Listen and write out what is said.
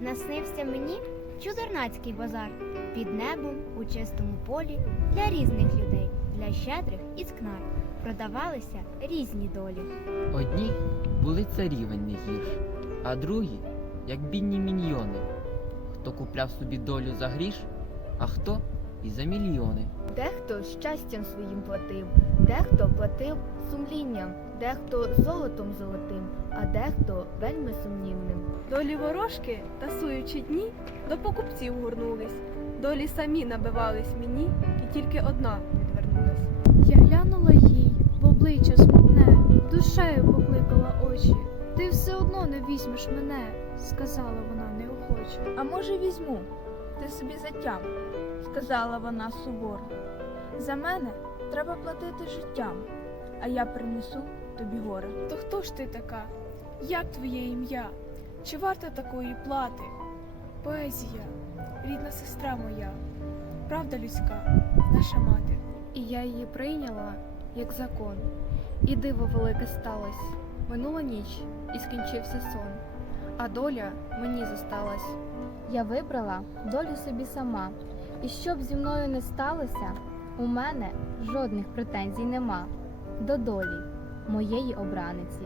Наснився мені чудернацький базар під небом у чистому полі для різних людей, для щедрих і скнар продавалися різні долі. Одні були царівень гірш, а другі, як бідні міньйони. Хто купляв собі долю за гріш, а хто і за мільйони. Дехто щастям своїм платив, дехто платив сумлінням, дехто золотом золотим, а дехто вельми сумнівним. Долі ворожки, тасуючи дні, до покупців горнулись. Долі самі набивались мені, і тільки одна відвернулась. Я глянула їй в обличчя смутне, душею покликала очі. Ти все одно не візьмеш мене, сказала вона неохоче. А може візьму, ти собі затям, сказала вона суворо. За мене треба платити життям, а я принесу тобі горе. То хто ж ти така? Як твоє ім'я? Чи варта такої плати? Поезія, рідна сестра моя, правда людська, наша мати. І я її прийняла як закон. І диво велике сталось. Минула ніч і скінчився сон, а доля мені зосталась. Я вибрала долю собі сама, і щоб зі мною не сталося, у мене жодних претензій нема до долі моєї обраниці.